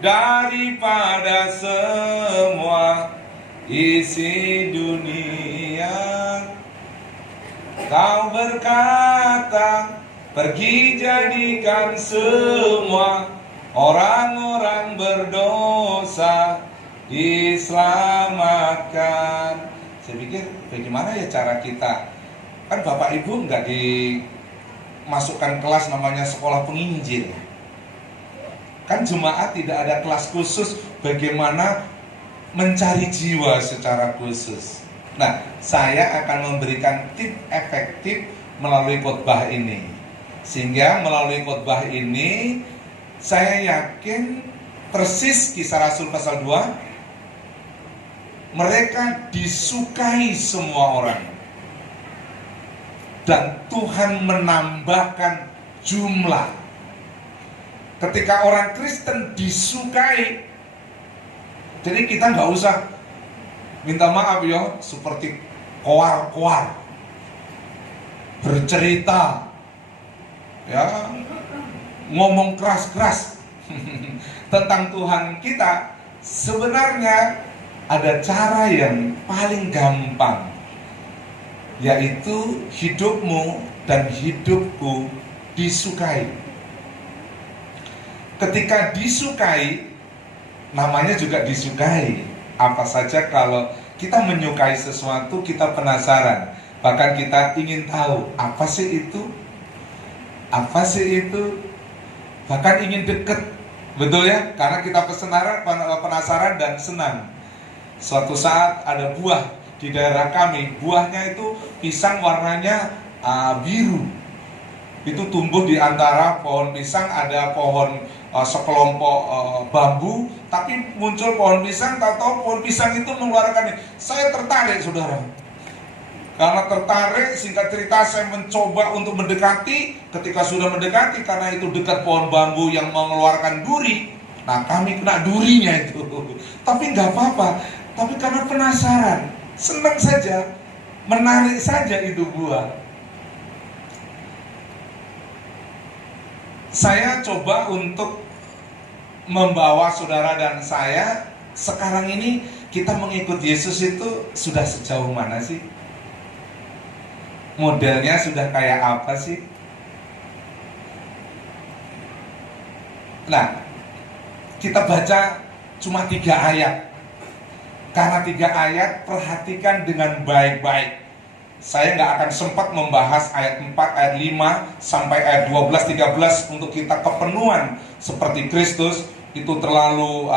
daripada semua isi dunia. Kau berkata, pergi jadikan semua orang-orang berdosa diselamatkan. Saya pikir bagaimana ya cara kita? Kan Bapak Ibu nggak dimasukkan kelas namanya sekolah penginjil. Kan jemaat tidak ada kelas khusus bagaimana mencari jiwa secara khusus. Nah, saya akan memberikan tip efektif melalui khotbah ini. Sehingga melalui khotbah ini saya yakin persis Kisah Rasul pasal 2, mereka disukai semua orang. Dan Tuhan menambahkan jumlah. Ketika orang Kristen disukai, jadi kita nggak usah minta maaf ya, seperti koar-koar bercerita, ya, ngomong keras-keras tentang Tuhan kita. Sebenarnya ada cara yang paling gampang, yaitu hidupmu dan hidupku disukai. Ketika disukai, namanya juga disukai. Apa saja kalau kita menyukai sesuatu, kita penasaran. Bahkan kita ingin tahu, apa sih itu? Apa sih itu? Bahkan ingin deket. Betul ya? Karena kita penasaran dan senang. Suatu saat ada buah di daerah kami. Buahnya itu pisang warnanya biru. Itu tumbuh di antara pohon pisang, ada pohon sekelompok bambu, tapi muncul pohon pisang, tahu-tahu pohon pisang itu mengeluarkan ini. Saya tertarik, saudara. Karena tertarik, singkat cerita saya mencoba untuk mendekati. Ketika sudah mendekati, karena itu dekat pohon bambu yang mengeluarkan duri, nah kami kena durinya itu. Tapi nggak apa-apa, tapi karena penasaran, senang saja, menarik saja itu buah. Saya coba untuk membawa saudara dan saya, sekarang ini kita mengikut Yesus itu sudah sejauh mana sih? Modelnya sudah kayak apa sih? Nah, kita baca cuma 3 ayat. Karena 3 ayat, perhatikan dengan baik-baik. Saya nggak akan sempat membahas ayat 4, ayat 5, sampai ayat 12-13 untuk kita kepenuhan seperti Kristus. Itu terlalu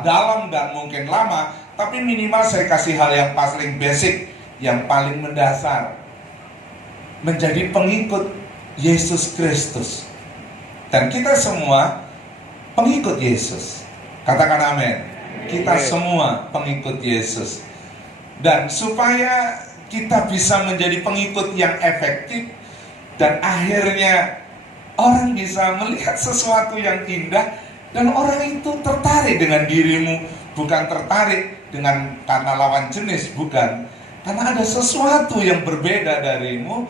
dalam dan mungkin lama. Tapi minimal saya kasih hal yang paling basic, yang paling mendasar. Menjadi pengikut Yesus Kristus. Dan kita semua pengikut Yesus. Katakan amin. Kita semua pengikut Yesus. Dan supaya kita bisa menjadi pengikut yang efektif, dan akhirnya orang bisa melihat sesuatu yang indah, dan orang itu tertarik dengan dirimu. Bukan tertarik karena lawan jenis, bukan. Karena ada sesuatu yang berbeda darimu.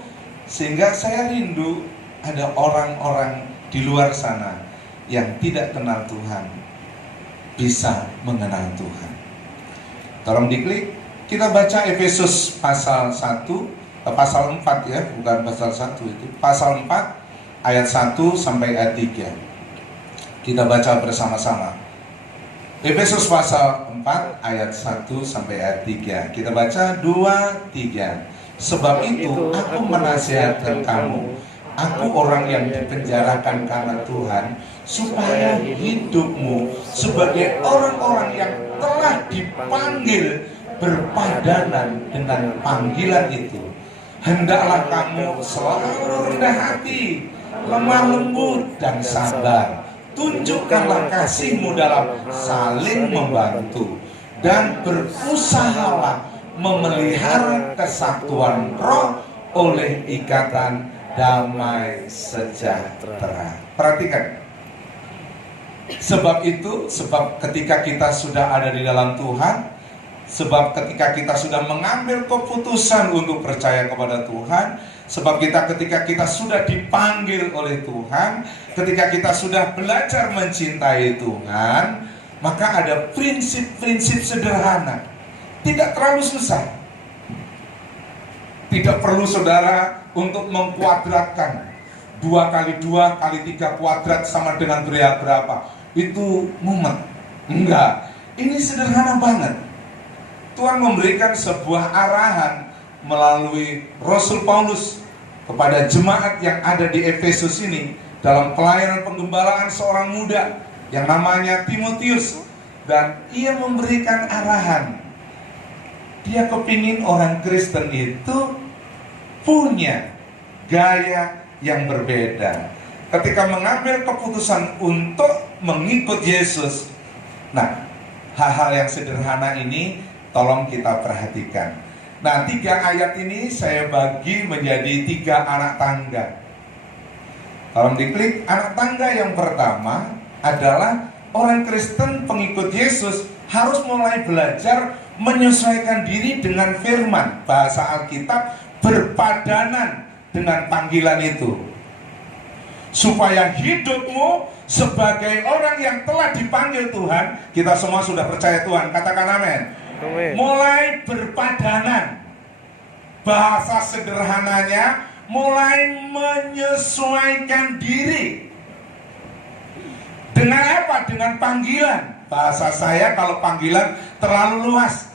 Sehingga saya rindu ada orang-orang di luar sana yang tidak kenal Tuhan bisa mengenal Tuhan. Tolong diklik. Kita baca Efesus pasal 1, pasal 4 ya, bukan pasal 1 itu. Pasal 4 ayat 1 sampai ayat 3. Kita baca bersama-sama. Efesus pasal 4 ayat 1 sampai ayat 3. Kita baca 2, 3. Sebab itu aku menasihatkan kamu, aku orang yang dipenjarakan karena Tuhan, supaya hidupmu sebagai orang-orang yang telah dipanggil berpadanan dengan panggilan itu. Hendaklah kamu selalu rendah hati, lemah lembut dan sabar. Tunjukkanlah kasihmu dalam saling membantu, dan berusahalah memelihara kesatuan roh oleh ikatan damai sejahtera. Perhatikan. Sebab ketika kita sudah ada di dalam Tuhan, Sebab ketika kita sudah mengambil keputusan untuk percaya kepada Tuhan, sebab ketika kita sudah dipanggil oleh Tuhan, ketika kita sudah belajar mencintai Tuhan, maka ada prinsip-prinsip sederhana, tidak terlalu susah. Tidak perlu saudara untuk mengkuadratkan 2 kali 2 kali 3 kuadrat sama dengan berapa. Itu mumet. Enggak, ini sederhana banget. Tuhan memberikan sebuah arahan melalui Rasul Paulus kepada jemaat yang ada di Efesus ini dalam pelayanan penggembalaan seorang muda yang namanya Timotius, dan ia memberikan arahan. Dia kepingin orang Kristen itu punya gaya yang berbeda ketika mengambil keputusan untuk mengikut Yesus. Nah, hal-hal yang sederhana ini tolong kita perhatikan. Nah, 3 ayat ini saya bagi menjadi 3 anak tangga. Tolong diklik. Anak tangga yang pertama adalah orang Kristen pengikut Yesus harus mulai belajar menyesuaikan diri dengan firman. Bahasa Alkitab, berpadanan dengan panggilan itu, supaya hidupmu sebagai orang yang telah dipanggil Tuhan. Kita semua sudah percaya Tuhan, katakan amin. Mulai berpadanan. Bahasa sederhananya, mulai menyesuaikan diri. Dengan apa? Dengan panggilan. Bahasa saya kalau panggilan terlalu luas,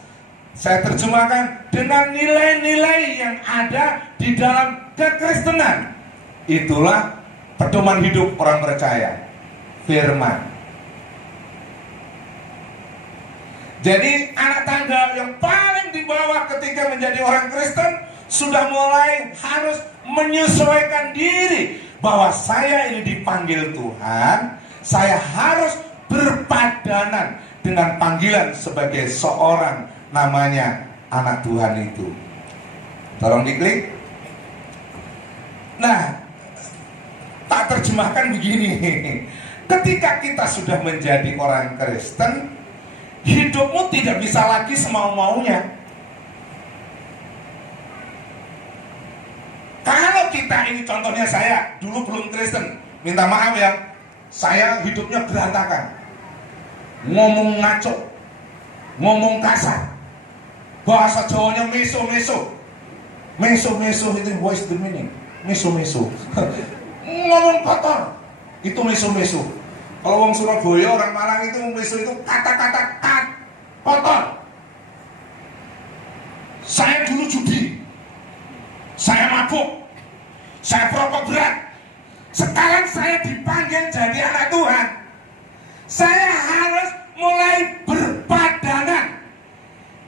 saya terjemahkan dengan nilai-nilai yang ada di dalam kekristenan. Itulah pedoman hidup orang percaya, firman. Jadi anak tangga yang paling di bawah ketika menjadi orang Kristen sudah mulai harus menyesuaikan diri bahwa saya ini dipanggil Tuhan, saya harus berpadanan dengan panggilan sebagai seorang namanya anak Tuhan itu. Tolong diklik. Nah, tak terjemahkan begini. Ketika kita sudah menjadi orang Kristen, hidupmu tidak bisa lagi semau-maunya. Kalau kita ini, contohnya saya dulu belum Kristen, minta maaf ya, saya hidupnya berantakan, ngomong ngaco, ngomong kasar, bahasa Jawanya meso-meso. Meso-meso itu what is the meaning? Meso-meso. Ngomong kotor, itu meso-meso. Kalau orang Surabaya, orang Malang itu meso itu kata-kata kotor. Saya dulu judi, saya mabuk, saya perokok berat. Sekarang saya dipanggil jadi anak Tuhan. Saya harus mulai berpadanan,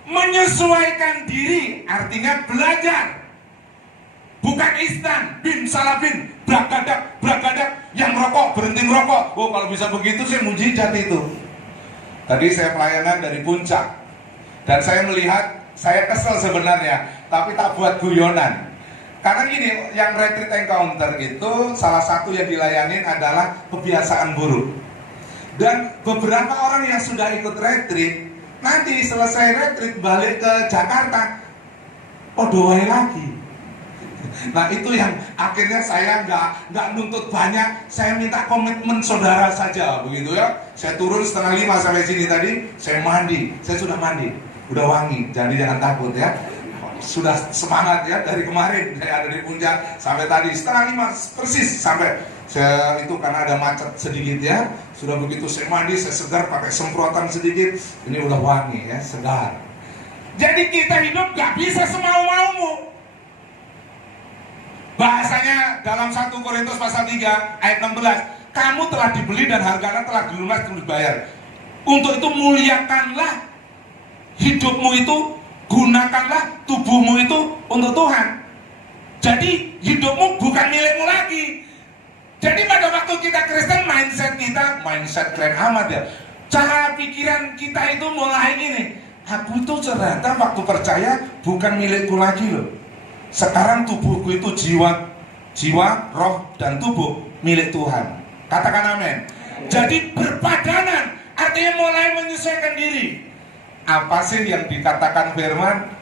menyesuaikan diri, artinya belajar. Bukan instan, bim salabim, bragadak, yang rokok berhenti ngerokok. Oh, kalau bisa begitu sih mujizat itu. Tadi saya pelayanan dari Puncak, dan saya melihat, saya kesel sebenarnya, tapi tak buat guyonan. Karena gini, yang retreat encounter itu salah satu yang dilayanin adalah kebiasaan buruk. Dan beberapa orang yang sudah ikut retreat, nanti selesai retreat balik ke Jakarta, oh doain lagi. Nah itu yang akhirnya saya nggak nuntut banyak, saya minta komitmen saudara saja, begitu ya. Saya turun 4:30 sampai sini tadi, saya mandi, saya sudah mandi, udah wangi, jadi jangan takut ya. Sudah semangat ya dari kemarin, saya ada di Puncak sampai tadi 4:30 persis sampai saya itu, karena ada macet sedikit ya. Sudah begitu saya mandi, saya segar pakai semprotan sedikit, ini udah wangi ya, segar. Jadi kita hidup gak bisa semau-maumu. Bahasanya dalam 1 Korintus pasal 3 ayat 16, kamu telah dibeli dan harganya telah dilunas dan dibayar. Untuk itu muliakanlah hidupmu itu, gunakanlah tubuhmu itu untuk Tuhan. Jadi hidupmu bukan milikmu lagi. Jadi pada waktu kita Kristen, mindset keren amat ya. Cara pikiran kita itu mulai gini, aku itu ternyata waktu percaya bukan milikku lagi loh. Sekarang tubuhku itu jiwa, roh, dan tubuh milik Tuhan. Katakan amin. Jadi berpadanan artinya mulai menyesuaikan diri. Apa sih yang dikatakan firman?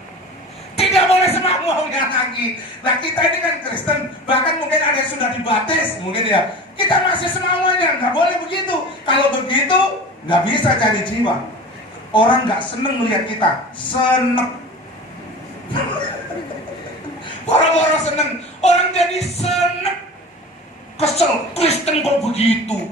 Tidak boleh semau-maunya lagi. Nah kita ini kan Kristen, bahkan mungkin ada yang sudah dibaptis, mungkin ya. Kita masih semau-maunya, nggak boleh begitu. Kalau begitu, nggak bisa cari jiwa. Orang nggak seneng melihat kita, seneng. Orang-orang seneng, orang jadi seneng. Kesel, Kristen kok begitu,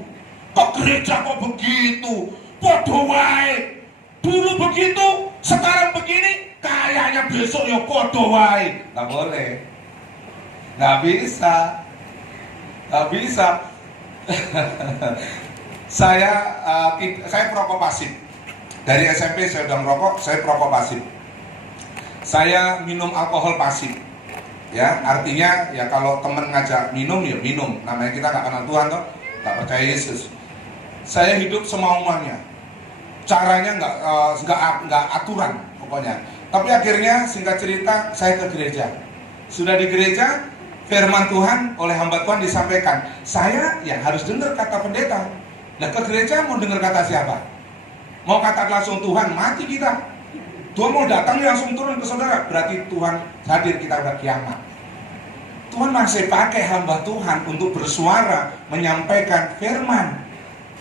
kok gereja kok begitu, podo wae. Dulu begitu, sekarang begini, kayaknya besok ya podo wae. Nggak boleh, nggak bisa, nggak bisa. Saya perokok pasif. Dari SMP saya udah merokok, saya perokok pasif. Saya minum alkohol pasif. Ya, artinya ya kalau temen ngajak minum ya minum. Namanya kita nggak kenal Tuhan toh, nggak percaya Yesus. Saya hidup semau-maunya. Caranya nggak aturan pokoknya. Tapi akhirnya singkat cerita saya ke gereja. Sudah di gereja, firman Tuhan oleh hamba Tuhan disampaikan. Saya ya harus dengar kata pendeta. Nah ke gereja mau dengar kata siapa? Mau kata langsung Tuhan, mati kita. Tuhan mau datang langsung turun ke saudara, berarti Tuhan hadir, kita udah kiamat. Tuhan masih pakai hamba Tuhan untuk bersuara, menyampaikan firman.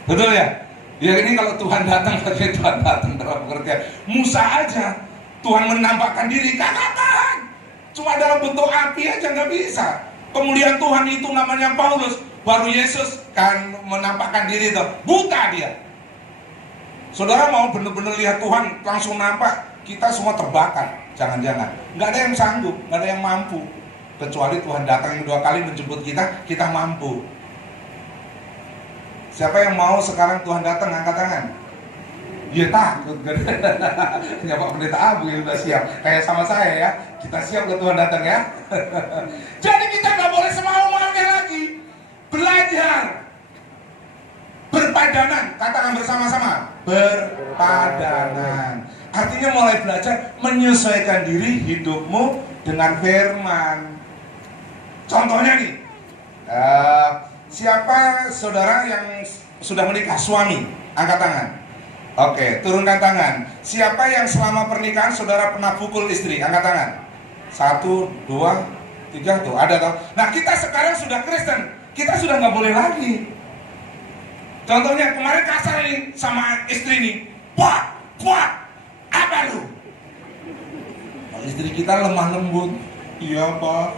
Betul ya? Ya ini kalau Tuhan datang, berarti Tuhan datang dalam pengertian. Musa aja, Tuhan menampakkan diri, katakan. Cuma dalam bentuk api aja nggak bisa. Kemuliaan Tuhan itu namanya Paulus, baru Yesus kan menampakkan diri itu, buta dia. Saudara mau benar-benar lihat Tuhan langsung nampak, kita semua terbakar, jangan-jangan. Nggak ada yang sanggup, nggak ada yang mampu. Kecuali Tuhan datang yang 2 kali menjemput kita, kita mampu. Siapa yang mau sekarang Tuhan datang, angkat tangan. Ya takut kan? Ya Pak Pendeta Abu yang udah siap. Kayak sama saya ya, kita siap ke Tuhan datang ya. Jadi kita nggak boleh semau-maunya lagi. Belajar berpadanan, katakan bersama-sama, berpadanan. Artinya mulai belajar menyesuaikan diri hidupmu dengan firman. Contohnya nih, siapa saudara yang sudah menikah, suami, angkat tangan. Oke, turunkan tangan. Siapa yang selama pernikahan saudara pernah pukul istri, angkat tangan. 1, 2, 3 tuh, ada toh. Nah kita sekarang sudah Kristen, kita sudah nggak boleh lagi. Contohnya kemarin kasar nih sama istri nih, puak, apa lu? Istri kita lemah lembut. Iya Pak,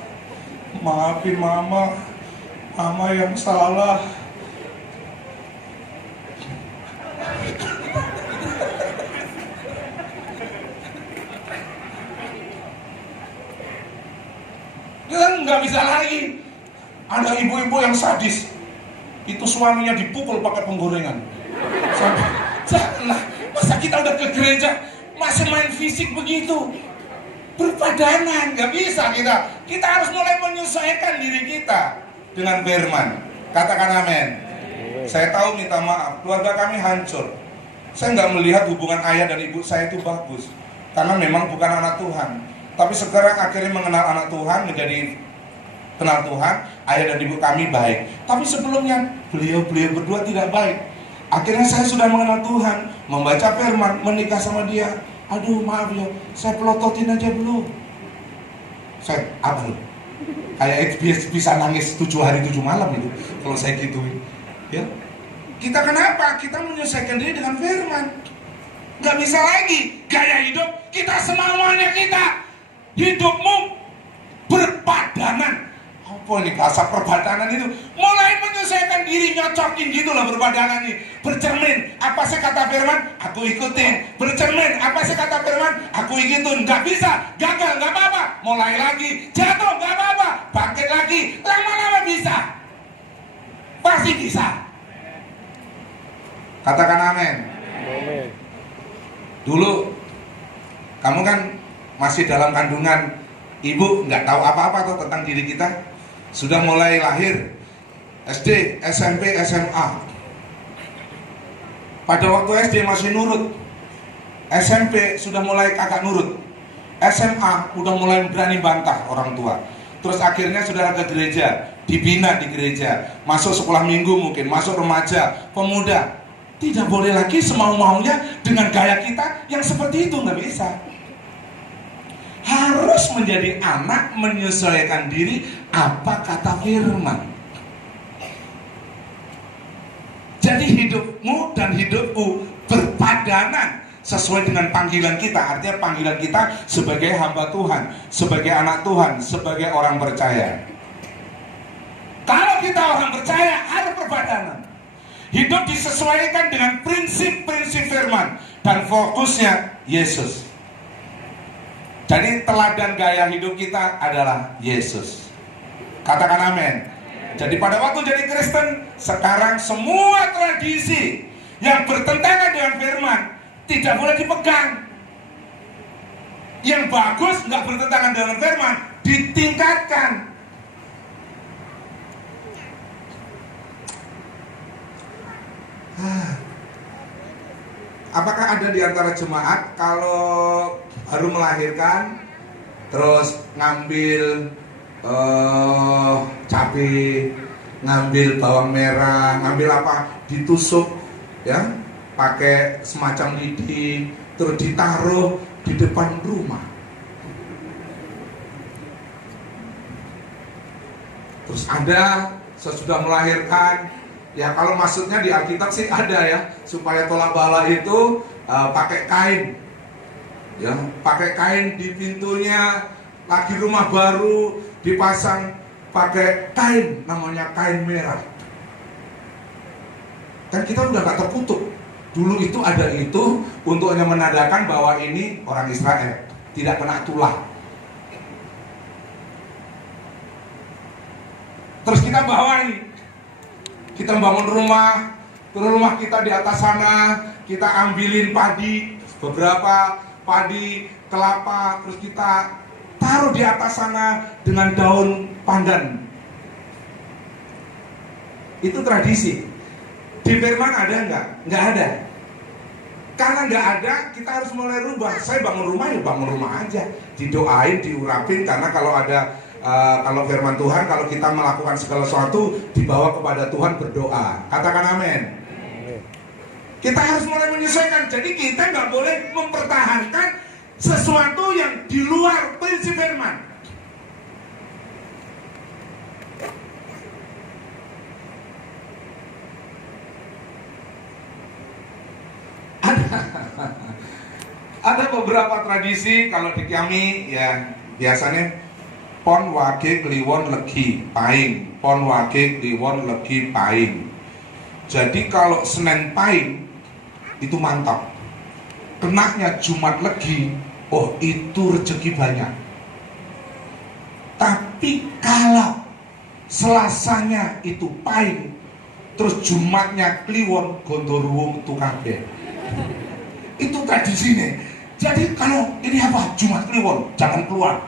maafin mama yang salah. Kita nggak bisa lagi. Ada ibu-ibu yang sadis, itu suaminya dipukul pakai penggorengan. Janganlah, masa kita udah ke gereja masih main fisik begitu? Berpadanan, nggak bisa kita. Kita harus mulai menyesuaikan diri kita dengan firman. Katakan amin. Saya tahu, minta maaf, keluarga kami hancur. Saya nggak melihat hubungan ayah dan ibu saya itu bagus, karena memang bukan anak Tuhan. Tapi sekarang akhirnya mengenal anak Tuhan, menjadi kenal Tuhan, ayah dan ibu kami baik. Tapi sebelumnya beliau berdua tidak baik. Akhirnya saya sudah mengenal Tuhan, membaca firman, menikah sama dia. Aduh maaf ya, saya pelototin aja belum. Saya apa loh? Kayak bisa nangis 7 hari 7 malam itu kalau saya gituin. Ya, kita kenapa? Kita menyesuaikan diri dengan firman. Gak bisa lagi gaya hidup kita semaunya kita. Hidupmu berpadanan. Apa ini kasar perbadanan itu? Mulai menyesuaikan diri, nyocokin gitu loh berbadanan ini. Bercermin, apa sih kata firman? Aku ikutin. Bercermin, apa sih kata firman? Aku ikutin. Gak bisa, gagal, gak apa-apa. Mulai lagi, jatuh, gak apa-apa. Bangkit lagi, lama-lama bisa. Pasti bisa. Katakan amin. Amin. Dulu kamu kan masih dalam kandungan ibu, nggak tahu apa-apa tuh tentang diri kita. Sudah mulai lahir, SD, SMP, SMA. Pada waktu SD masih nurut, SMP sudah mulai kagak nurut, SMA udah mulai berani bantah orang tua. Terus akhirnya saudara ke gereja, dibina di gereja, masuk sekolah minggu mungkin, masuk remaja, pemuda. Tidak boleh lagi semau-maunya dengan gaya kita yang seperti itu, nggak bisa. Harus menjadi anak menyesuaikan diri apa kata firman. Jadi hidupmu dan hidupku berpadanan sesuai dengan panggilan kita. Artinya panggilan kita sebagai hamba Tuhan, sebagai anak Tuhan, sebagai orang percaya. Kalau kita orang percaya, harus berpadanan. Hidup disesuaikan dengan prinsip-prinsip firman dan fokusnya Yesus. Jadi teladan gaya hidup kita adalah Yesus. Katakan amin. Jadi pada waktu jadi Kristen, sekarang semua tradisi yang bertentangan dengan firman tidak boleh dipegang. Yang bagus nggak bertentangan dengan firman ditingkatkan. Apakah ada di antara jemaat kalau baru melahirkan terus ngambil cabai, ngambil bawang merah, ngambil apa, ditusuk ya, pakai semacam lidi, terus ditaruh di depan rumah. Terus ada sesudah melahirkan, ya kalau maksudnya di Alkitab sih ada ya, supaya tolak bala itu pakai kain, ya pakai kain di pintunya, lagi rumah baru dipasang pakai kain, namanya kain merah. Kan kita udah gak terkutuk. Dulu itu ada itu untuk menandakan bahwa ini orang Israel, tidak kena tulah. Terus kita bawa ini, kita bangun rumah, terus rumah kita di atas sana, kita ambilin padi, beberapa padi kelapa, terus kita taruh di atas sana dengan daun pandan. Itu tradisi. Di firman ada nggak? Nggak ada. Karena nggak ada, kita harus mulai rubah. Saya bangun rumah, ya bangun rumah aja. Didoain, diurapin, karena kalau ada kalau firman Tuhan, kalau kita melakukan segala sesuatu, dibawa kepada Tuhan berdoa. Katakan amin. Kita harus mulai menyesuaikan. Jadi kita nggak boleh mempertahankan sesuatu yang di luar prinsip firman. Ada beberapa tradisi kalau di kami ya biasanya pon wage kliwon legi paing, pon wage kliwon legi paing. Jadi kalau Senin Pahing itu mantap. Kenaknya Jumat Legi, oh itu rezeki banyak. Tapi kalau Selasanya itu Pahing, terus Jumatnya Kliwon, gondoruwung itu kabeh. Itu tradisinya. Jadi kalau ini apa? Jumat Kliwon, jangan keluar.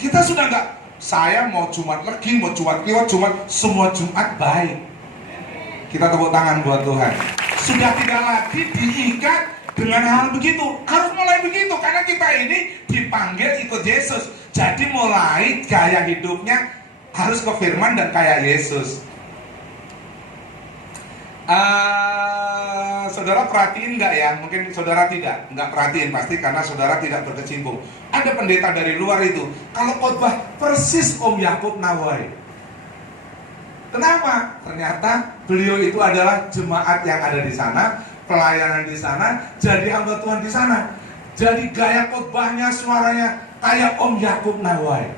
Kita sudah enggak, saya mau Jumat Legi, mau Jumat Kliwon, semua Jumat baik. Kita tepuk tangan buat Tuhan. Sudah tidak lagi diikat dengan hal begitu. Harus mulai begitu karena kita ini dipanggil ikut Yesus. Jadi mulai gaya hidupnya harus ke firman dan kayak Yesus. Saudara perhatiin nggak ya? Mungkin saudara nggak perhatiin pasti karena saudara tidak berkecimpung. Ada pendeta dari luar itu, kalau khotbah persis Om Yakub Nawai. Kenapa? Ternyata beliau itu adalah jemaat yang ada di sana, pelayanan di sana, jadi hamba Tuhan di sana. Jadi gaya khotbahnya, suaranya kayak Om Yakub Nawai.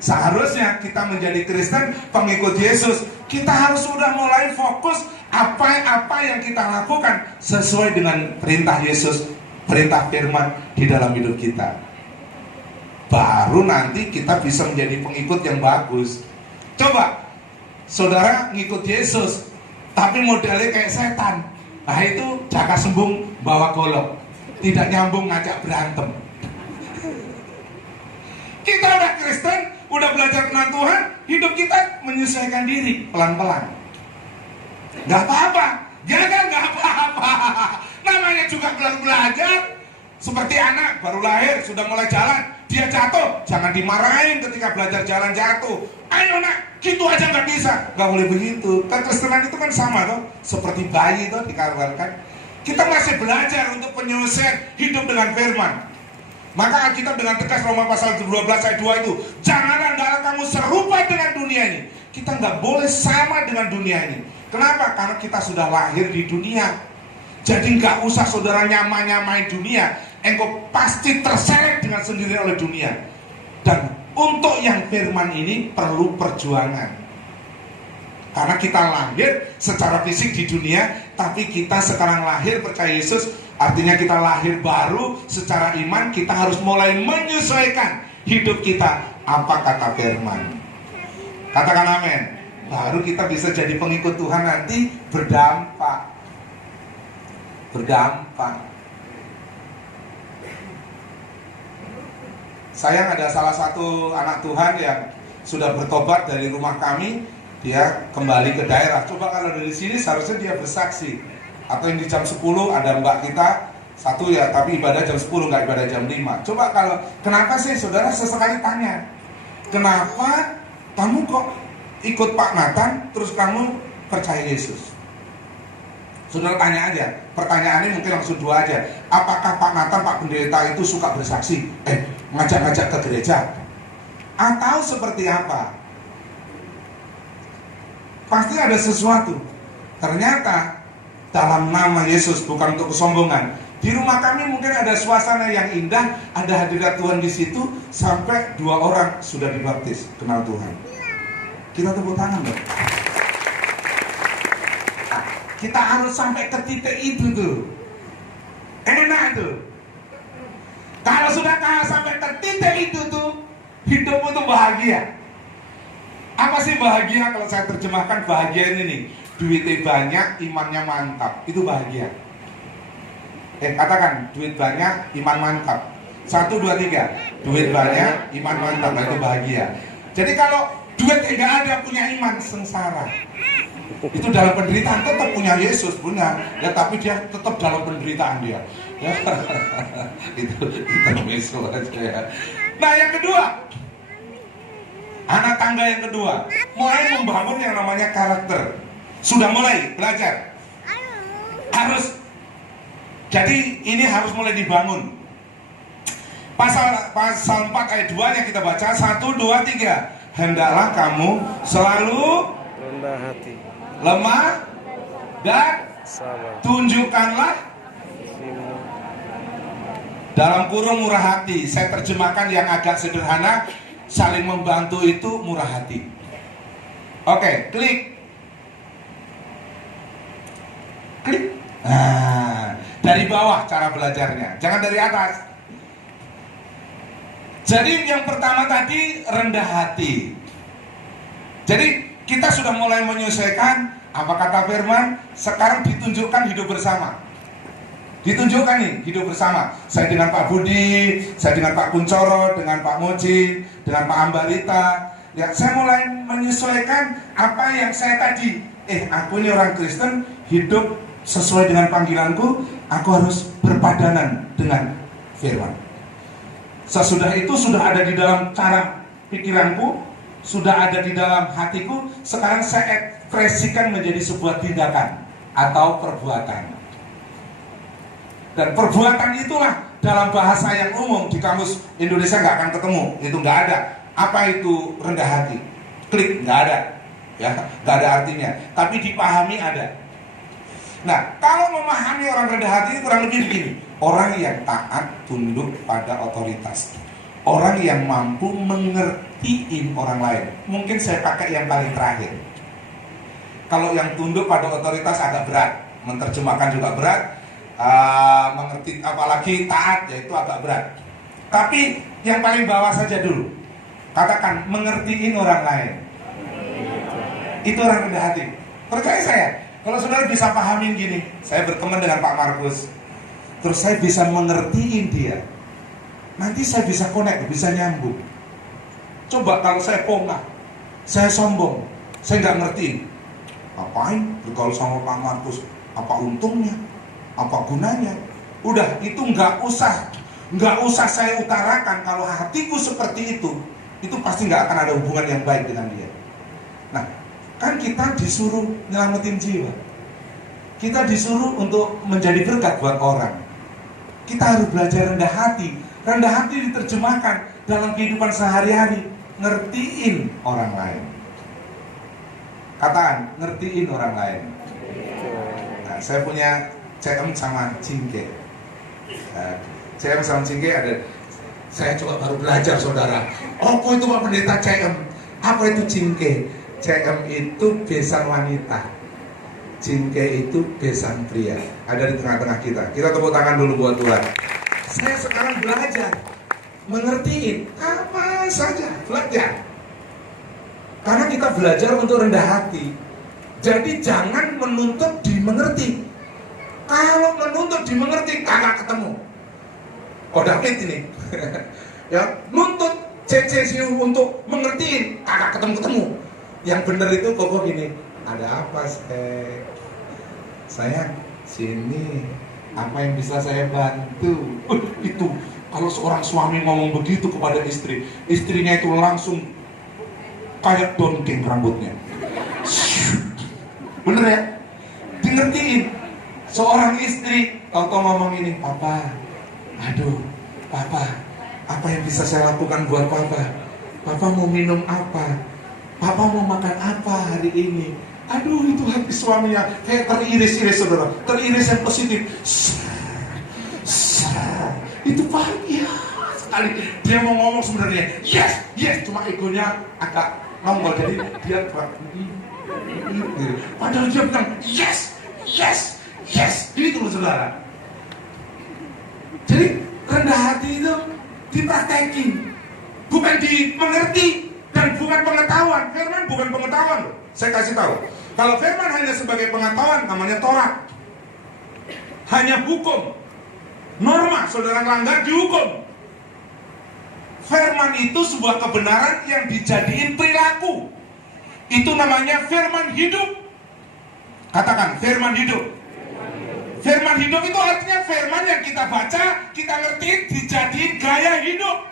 Seharusnya kita menjadi Kristen, pengikut Yesus, kita harus sudah mulai fokus apa yang kita lakukan sesuai dengan perintah Yesus, perintah firman di dalam hidup kita. Baru nanti kita bisa menjadi pengikut yang bagus. Coba saudara ngikut Yesus tapi modelnya kayak setan, nah itu jaka sembung bawa golok, tidak nyambung, ngajak berantem. Kita udah Kristen, udah belajar kenal Tuhan, hidup kita menyesuaikan diri pelan-pelan. Gak apa-apa, gagal gak apa-apa. Namanya juga belajar, Seperti anak baru lahir, sudah mulai jalan, dia jatuh, jangan dimarahin ketika belajar jalan jatuh. Ayo nak, gitu aja nggak bisa. Nggak boleh begitu. Kekristenan itu kan sama toh, seperti bayi toh dikabarkan. Kita masih belajar untuk penyelesaian hidup dengan firman. Maka Alkitab dengan tegas Roma pasal 12 ayat 2 itu, janganlah hendaklah kamu serupa dengan dunia ini. Kita nggak boleh sama dengan dunia ini. Kenapa? Karena kita sudah lahir di dunia. Jadi nggak usah saudara nyamain dunia, engkau pasti terseret dengan sendiri oleh dunia. Dan untuk yang firman ini perlu perjuangan. Karena kita lahir secara fisik di dunia, tapi kita sekarang lahir percaya Yesus, artinya kita lahir baru secara iman. Kita harus mulai menyesuaikan hidup kita apa kata firman. Katakan amin. Baru kita bisa jadi pengikut Tuhan nanti berdampak. Sayang ada salah satu anak Tuhan yang sudah bertobat dari rumah kami, dia kembali ke daerah. Coba kalau dari sini seharusnya dia bersaksi. Atau yang di jam 10 ada mbak kita satu ya, tapi ibadah jam 10 nggak ibadah jam 5. Coba kalau, kenapa sih saudara sesekali tanya, kenapa kamu kok ikut Pak Nathan terus kamu percaya Yesus? Saudara tanya aja, pertanyaannya mungkin langsung dua aja. Apakah Pak Nathan, Pak Pendeta itu suka bersaksi? Ngajak-ngajak ke gereja? Atau seperti apa? Pasti ada sesuatu. Ternyata dalam nama Yesus, bukan untuk kesombongan. Di rumah kami mungkin ada suasana yang indah, ada hadirat Tuhan di situ, sampai 2 orang sudah dibaptis, kenal Tuhan. Kita tepuk tangan dong. Kita harus sampai ke titik itu tuh. Enak tuh. Kalau sudah sampai ke titik itu tuh, hidupmu tuh bahagia. Apa sih bahagia? Kalau saya terjemahkan bahagia ini nih, duitnya banyak, imannya mantap. Itu bahagia. Katakan, duit banyak, iman mantap. 1, 2, 3. Duit banyak, iman mantap. Nah, itu bahagia. Jadi kalau duit tidak ada, punya iman, sengsara. Itu dalam penderitaan, tetap punya Yesus, punya ya, tapi dia tetap dalam penderitaan dia ya. itu meso aja ya. Nah yang kedua, anak tangga yang kedua mulai membangun yang namanya karakter. Sudah mulai belajar, harus, jadi ini harus mulai dibangun. Pasal 4 ayat 2 yang kita baca, 1, 2, 3. Hendaklah kamu selalu rendah hati, lemah dan sabar. Tunjukkanlah dalam kurung murah hati. Saya terjemahkan yang agak sederhana, saling membantu itu murah hati. Oke, klik. Nah, dari bawah cara belajarnya, jangan dari atas. Jadi yang pertama tadi rendah hati. Jadi kita sudah mulai menyesuaikan apa kata firman. Sekarang ditunjukkan hidup bersama. Ditunjukkan nih hidup bersama. Saya dengan Pak Budi, saya dengan Pak Kuncoro, dengan Pak Moji, dengan Pak Ambarita. Ya, saya mulai menyesuaikan apa yang saya tadi. Aku ini orang Kristen, hidup sesuai dengan panggilanku. Aku harus berpadanan dengan firman. Sesudah itu sudah ada di dalam cara pikiranku, sudah ada di dalam hatiku. Sekarang saya ekspresikan menjadi sebuah tindakan atau perbuatan. Dan perbuatan itulah dalam bahasa yang umum di kamus Indonesia nggak akan ketemu, itu nggak ada. Apa itu rendah hati? Klik, nggak ada, ya, nggak ada artinya. Tapi dipahami ada. Nah, kalau memahami orang rendah hati itu kurang lebih begini: orang yang taat, tunduk pada otoritas, orang yang mampu mengertiin orang lain. Mungkin saya pakai yang paling terakhir. Kalau yang tunduk pada otoritas agak berat, menerjemahkan juga berat, mengerti, apalagi taat, ya itu agak berat. Tapi yang paling bawah saja dulu, katakan mengertiin orang lain. Itu orang rendah hati. Percaya saya, kalau saudara bisa pahamin gini, saya berteman dengan Pak Markus, terus saya bisa mengertiin dia, nanti saya bisa connect, bisa nyambung. Coba kalau saya pongah, saya sombong, saya nggak ngertiin, ngapain bergaul sama Pak Markus, apa untungnya, apa gunanya? Udah, itu nggak usah saya utarakan. Kalau hatiku seperti itu pasti nggak akan ada hubungan yang baik dengan dia. Nah, kan kita disuruh nyelamatin jiwa. Kita disuruh untuk menjadi berkat buat orang. Kita harus belajar rendah hati. Rendah hati diterjemahkan dalam kehidupan sehari-hari, ngertiin orang lain. Katakan, ngertiin orang lain. Nah, saya punya CM sama Cingke. CM sama Cingke ada. Saya coba baru belajar, saudara. Apa itu Pak Pendeta CM? Apa itu Cingke? CM itu besan wanita, Cingke itu besan pria. Ada di tengah-tengah kita. Kita tepuk tangan dulu buat Tuhan. Saya sekarang belajar mengertiin apa saja, belajar. Karena kita belajar untuk rendah hati. Jadi jangan menuntut dimengerti. Kalau menuntut dimengerti, kagak ketemu. David ini ya, nuntut CCCU untuk mengertiin, kagak ketemu. Yang benar itu kok gini, ada apa sayang, sini, apa yang bisa saya bantu? Itu kalau seorang suami ngomong begitu kepada istri, istrinya itu langsung kayak dongeng rambutnya. Bener ya? Dingertiin. Seorang istri tahu-tahu ngomong ini, papa, aduh, papa, apa yang bisa saya lakukan buat papa? Papa mau minum apa? Papa mau makan apa hari ini? Aduh, itu hati suaminya kayak teriris-iris, saudara. Teriris yang positif. Itu bahagia sekali. Dia mau ngomong sebenarnya yes, cuma egonya agak nongol. Jadi dia padahal dia bilang yes. Itu loh, saudara. Jadi rendah hati itu dipraktekin, bukan dimengerti dan bukan pengetahuan. Firman bukan pengetahuan loh. Saya kasih tahu. Kalau firman hanya sebagai pengetahuan, namanya Torah. Hanya hukum, norma, saudara melanggar dihukum. Firman itu sebuah kebenaran yang dijadiin perilaku. Itu namanya firman hidup. Katakan, firman hidup. Firman hidup itu artinya firman yang kita baca, kita ngerti, dijadiin gaya hidup,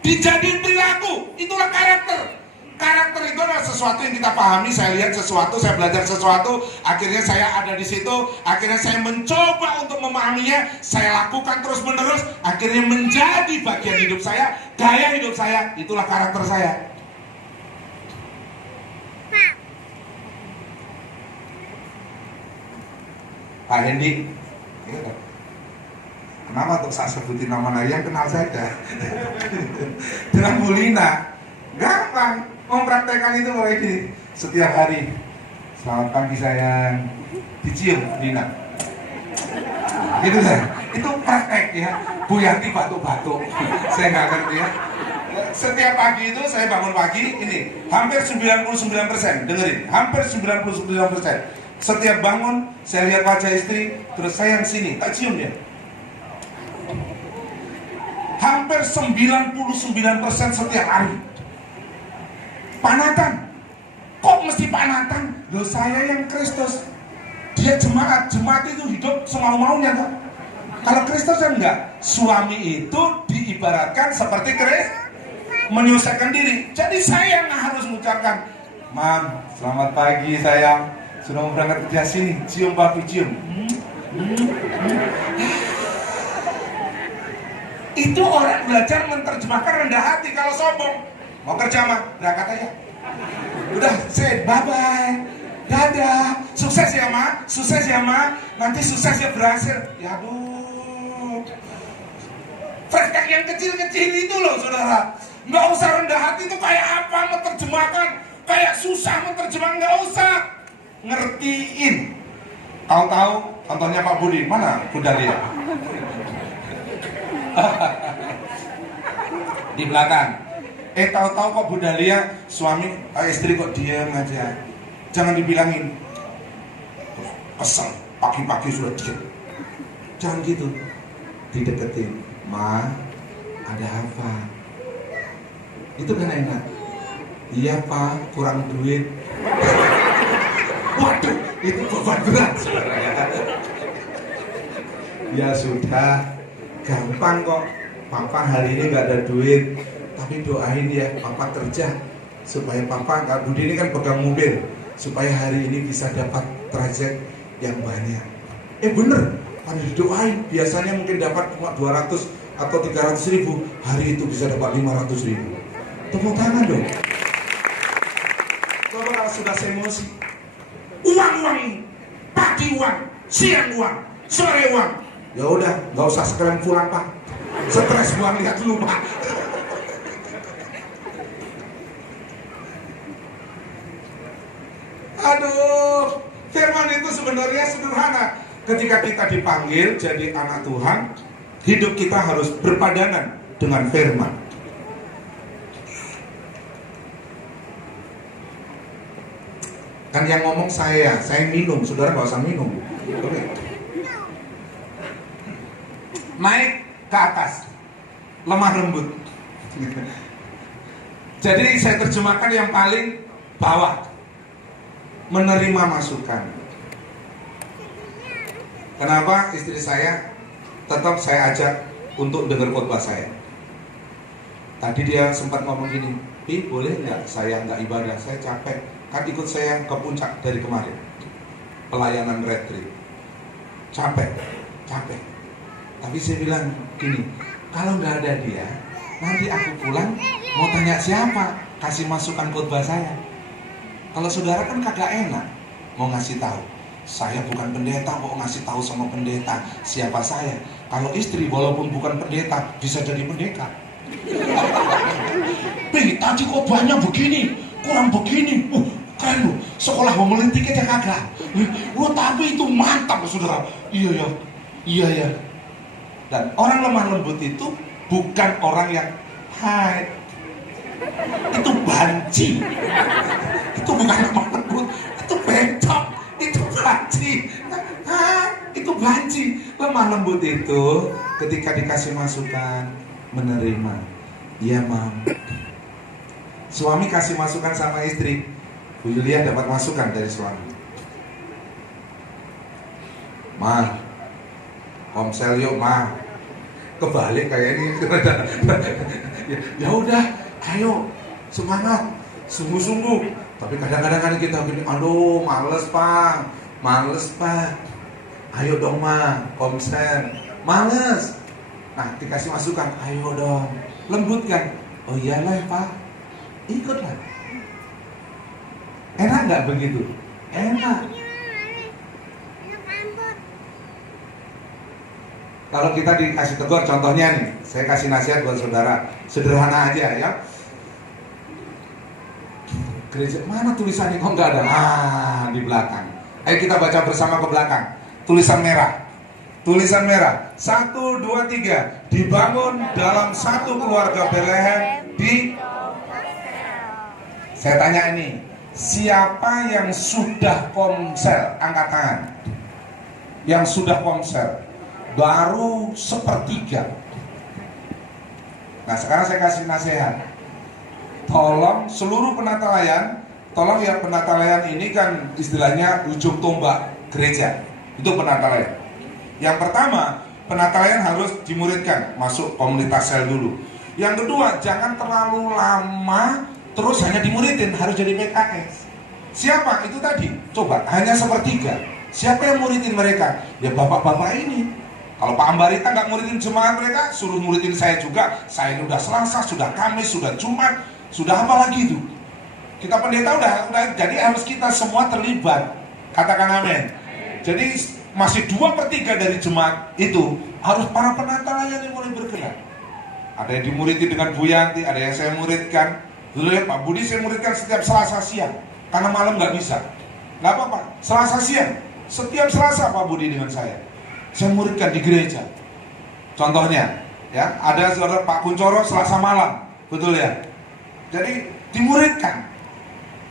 dijadiin perilaku. Itulah karakter. Karakter itu adalah sesuatu yang kita pahami. Saya lihat sesuatu, saya belajar sesuatu, akhirnya saya ada di situ, akhirnya saya mencoba untuk memahaminya, saya lakukan terus menerus, akhirnya menjadi bagian hidup saya, gaya hidup saya. Itulah karakter saya. Pak Hendi, kenapa untuk saya sebutin nama yang kenal saja? Dengan Bu Lina, gampang mempraktekkan itu mulai gini. Setiap hari, selamat pagi sayang, dicium Lina. Gitu saya, itu praktek ya. Bu Yanti batuk-batuk, saya nggak ngerti ya. Setiap pagi itu saya bangun pagi, ini hampir 99%, dengerin, hampir 99%. Setiap bangun, saya lihat wajah istri, terus sayang sini, tak cium dia. Hampir 99% setiap hari. Panatan. Kok mesti panatan? Loh, saya yang Kristus. Dia jemaat itu hidup semau-maunya kok. Kalau Kristus kan enggak. Suami itu diibaratkan seperti Kristus, menyusahkan diri. Jadi saya yang harus mengucapkan, Mam, selamat pagi sayang. Sudah mau berangkat kerja, sini, cium papi, cium. Itu orang belajar menerjemahkan rendah hati. Kalau sombong, mau kerja mah, berangkat aja. Udah, say bye-bye, dadah, sukses ya ma, nanti sukses ya, berhasil. Ya aduh, praktek yang kecil-kecil itu loh, saudara. Nggak usah rendah hati itu kayak apa menerjemahkan, kayak susah menerjemahkan, nggak usah. Ngertiin. Tahu-tahu contohnya Pak Budi, mana Bunda Lia? Di belakang. Tahu-tahu kok Bunda Lia suami istri kok diam aja. Jangan dibilangin kesel, pagi-pagi sudah diam. Jangan gitu. Dideketin. Ma, ada apa? Itu kan enak. Iya Pak, kurang duit. Waduh, itu beban berat, saudara. Ya sudah, gampang kok. Papa hari ini gak ada duit, tapi doain ya Papa kerja supaya Papa, Kak Budi ini kan pegang mobil, supaya hari ini bisa dapat trajek yang banyak. Bener, pada didoain. Biasanya mungkin dapat cuma 200 atau 300 ribu, hari itu bisa dapat 500 ribu. Tepuk tangan dong. Coba kalau sudah emosi, uang, pagi uang, siang uang, sore uang, ya udah, nggak usah sekalian pulang Pak. Stres buang, lihat dulu Pak. Aduh, firman itu sebenarnya sederhana. Ketika kita dipanggil jadi anak Tuhan, hidup kita harus berpadanan dengan firman. Kan yang ngomong saya minum, saudara nggak usah minum. Oke. Naik ke atas, lemah lembut. Jadi saya terjemahkan yang paling bawah, menerima masukan. Kenapa istri saya tetap saya ajak untuk dengar khotbah saya? Tadi dia sempat ngomong gini, "Pi, boleh nggak saya nggak ibadah? Saya capek. Kan ikut saya ke puncak dari kemarin, pelayanan retreat. Capek. Tapi saya bilang gini, kalau nggak ada dia, nanti aku pulang mau tanya siapa kasih masukan khotbah saya. Kalau saudara kan kagak enak mau ngasih tahu. Saya bukan pendeta, kok ngasih tahu sama pendeta siapa saya. Kalau istri walaupun bukan pendeta bisa jadi pendeta. Pi, tadi khotbahnya begini, kurang begini. Keren lu, sekolah memelinting aja kagak. Tapi itu mantap saudara. Iya ya. Dan orang lemah lembut itu bukan orang yang hai. Itu banci. Itu bukan lemah lembut, itu becok, itu banci. Itu banci. Lemah lembut itu ketika dikasih masukan menerima. Iya mam. Suami kasih masukan sama istri, Bu Yulia dapat masukan dari suami. Ma, komsel yuk ma. Kebalik kayak ini. Ya udah, ayo semangat, sungguh-sungguh. Tapi kadang-kadang kan kita gini, aduh males pak. Ayo dong ma, komsel. Males. Nah dikasih masukan, ayo dong. Lembut kan? Oh iyalah pak, ikutlah. Enak nggak begitu? Enak. Kalau kita dikasih tegur, contohnya nih, saya kasih nasihat buat saudara, sederhana aja ya. Gereja mana tulisannya kok nggak ada? Di belakang. Ayo kita baca bersama ke belakang. Tulisan merah. 1, 2, 3. Dibangun dalam satu keluarga Bethlehem di. Saya tanya ini, siapa yang sudah komsel? Angkat tangan. Yang sudah komsel baru 1/3. Nah sekarang saya kasih nasihat. Tolong seluruh penata layan, tolong ya penata layan ini kan istilahnya ujung tombak gereja. Itu penata layan. Yang pertama, penata layan harus dimuridkan, masuk komunitas sel dulu. Yang kedua, jangan terlalu lama terus hanya dimuridin, harus jadi PKS. Siapa? Itu tadi. Coba, hanya 1/3. Siapa yang muridin mereka? Ya bapak-bapak ini. Kalau Pak Ambarita nggak muridin jemaat mereka, suruh muridin saya juga. Saya ini udah Selasa, sudah Kamis, sudah Jumat, sudah apa lagi itu? Kita pendeta udah, jadi harus kita semua terlibat. Katakan amin. Jadi masih 2/3 dari jemaat itu harus para penata layan yang mulai bergerak. Ada yang dimuridin dengan Bu Yanti, ada yang saya muridkan. Dulu ya Pak Budi saya muridkan setiap Selasa siang, karena malam nggak bisa. Nggak apa-apa, Selasa siang, setiap Selasa Pak Budi dengan saya muridkan di gereja. Contohnya, ya ada saudara Pak Kuncoro Selasa malam, betul ya. Jadi dimuridkan,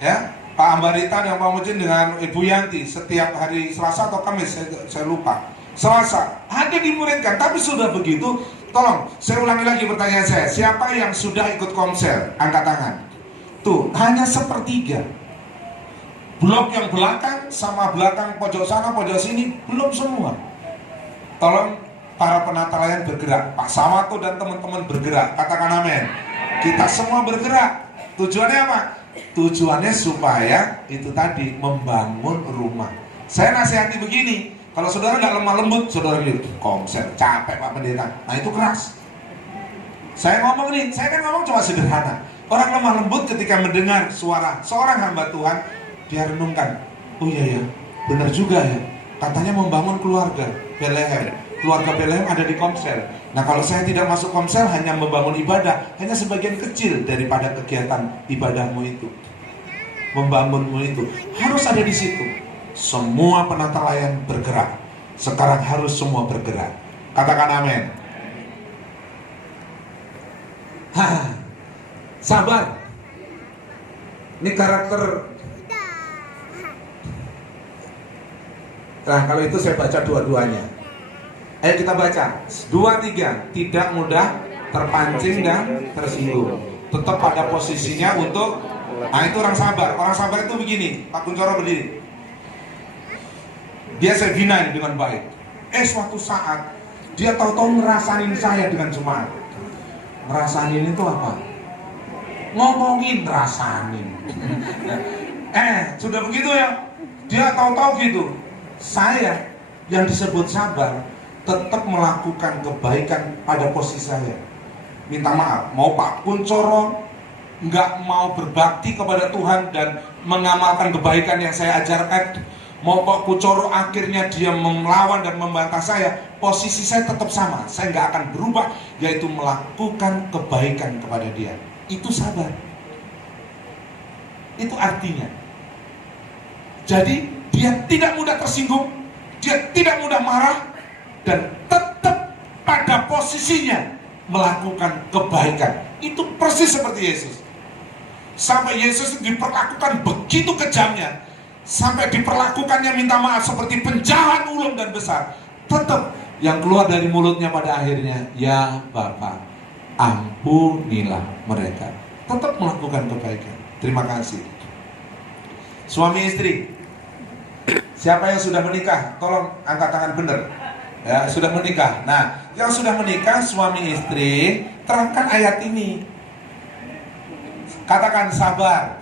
ya Pak Ambarita dan Pak Mujin dengan Ibu Yanti setiap hari Selasa atau Kamis, saya lupa. Selasa hanya dimuridkan, tapi sudah begitu. Tolong, saya ulangi lagi pertanyaan saya. Siapa yang sudah ikut komsel? Angkat tangan. Tuh, hanya 1/3. Blok yang belakang sama belakang pojok sana, pojok sini belum semua. Tolong para penata layan bergerak, Pak Sawato dan teman-teman bergerak, katakan amin. Kita semua bergerak. Tujuannya apa? Tujuannya supaya itu tadi, membangun rumah. Saya nasihati begini, kalau saudara nggak lemah lembut, saudara bilang, komsel, capek Pak Pendeta. Nah itu keras. Saya ngomong nih, saya kan ngomong cuma sederhana. Orang lemah lembut ketika mendengar suara seorang hamba Tuhan, dia renungkan, oh iya ya, benar juga ya, katanya membangun keluarga Bethlehem. Keluarga Bethlehem ada di Komsel. Nah kalau saya tidak masuk Komsel, hanya membangun ibadah, hanya sebagian kecil daripada kegiatan ibadahmu itu, membangunmu itu. Harus ada di situ. Semua penata layan bergerak. Sekarang harus semua bergerak. Katakan amin. Sabar. Ini karakter. Nah kalau itu saya baca dua-duanya. Ayo kita baca 2-3. Tidak mudah terpancing dan tersinggung. Tetap pada posisinya untuk. Nah itu orang sabar. Orang sabar itu begini. Pak Kuncoro berdiri. Dia saya bina dengan baik. Suatu saat dia tahu-tahu ngerasain saya dengan jemaat. Ngerasain itu apa? Ngomongin ngerasain. Sudah begitu ya. Dia tahu-tahu gitu. Saya yang disebut sabar tetap melakukan kebaikan pada posisi saya. Minta maaf, mau Pak Kuncoro nggak mau berbakti kepada Tuhan dan mengamalkan kebaikan yang saya ajarkan, mau Pak Kuncoro akhirnya dia melawan dan membantah saya, posisi saya tetap sama. Saya nggak akan berubah, yaitu melakukan kebaikan kepada dia. Itu sabar. Itu artinya. Jadi dia tidak mudah tersinggung, dia tidak mudah marah, dan tetap pada posisinya melakukan kebaikan. Itu persis seperti Yesus. Sampai Yesus diperlakukan begitu kejamnya, sampai diperlakukannya minta maaf seperti penjahat ulung dan besar, tetap yang keluar dari mulutnya pada akhirnya, ya Bapa, ampunilah mereka. Tetap melakukan kebaikan. Terima kasih. Suami istri, siapa yang sudah menikah? Tolong angkat tangan benar. Ya, sudah menikah. Nah, yang sudah menikah suami istri, terangkan ayat ini. Katakan sabar.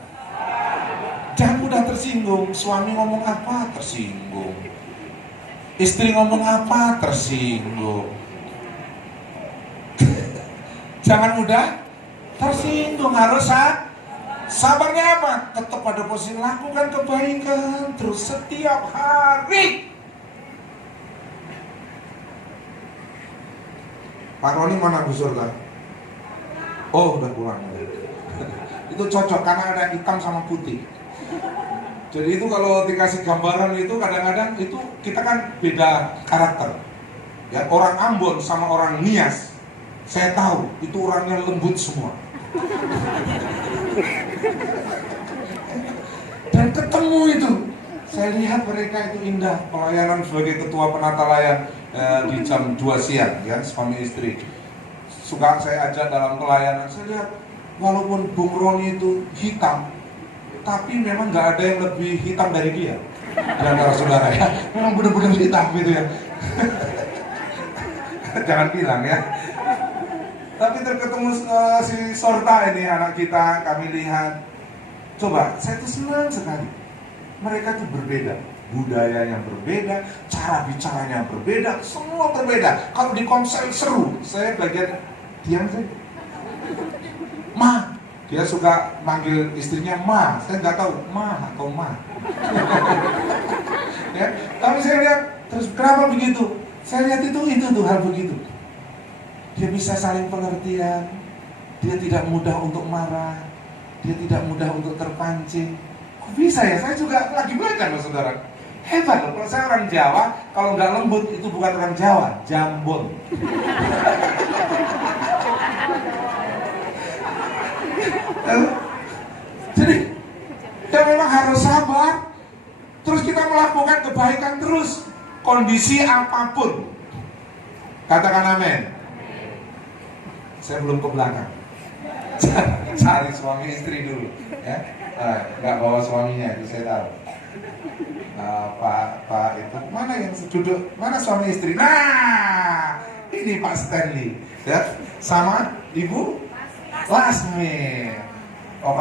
Jangan mudah tersinggung. Suami ngomong apa? Tersinggung. Istri ngomong apa? Tersinggung. Jangan mudah tersinggung. Harus sabarnya apa? Tetap pada posisi lakukan kebaikan terus setiap hari. Pak Roni mana Bu Surga? Oh udah pulang. Itu cocok karena ada hitam sama putih. Jadi itu kalau dikasih gambaran itu kadang-kadang itu kita kan beda karakter. Ya, orang Ambon sama orang Nias, saya tahu itu orangnya lembut semua. Dan ketemu itu, saya lihat mereka itu indah. Pelayanan sebagai ketua penata layan di jam 2 siang, ya, suami istri. Suka saya ajak dalam pelayanan, saya lihat walaupun Bung Roni itu hitam, tapi memang nggak ada yang lebih hitam dari dia di antara saudara ya. Memang benar-benar hitam gitu ya. Jangan bilang ya. Tapi terketemu si Sorta ini anak kita, kami lihat. Coba, saya tuh senang sekali. Mereka tuh berbeda, budayanya berbeda, cara bicaranya berbeda, semua berbeda. Kalau di Komsel seru, saya bagian diam saja. Ma, dia suka manggil istrinya Ma, saya nggak tahu Ma atau Ma. Ya, tapi saya lihat terus kenapa begitu? Saya lihat itu tuh hal begitu. Dia bisa saling pengertian, dia tidak mudah untuk marah, dia tidak mudah untuk terpancing. Kok bisa ya? Saya juga lagi belajar loh saudara. Hebat loh, kalau saya orang Jawa, kalau nggak lembut itu bukan orang Jawa, jambon. Jadi, ya memang harus sabar. Terus kita melakukan kebaikan terus, kondisi apapun. Katakan amin. Saya belum ke belakang. Cari suami istri dulu, ya. Nggak bawa suaminya, itu saya tahu. Pak itu mana yang duduk, mana suami istri? Nah, ini Pak Stanley, ya, sama Ibu Lasmi. Oh,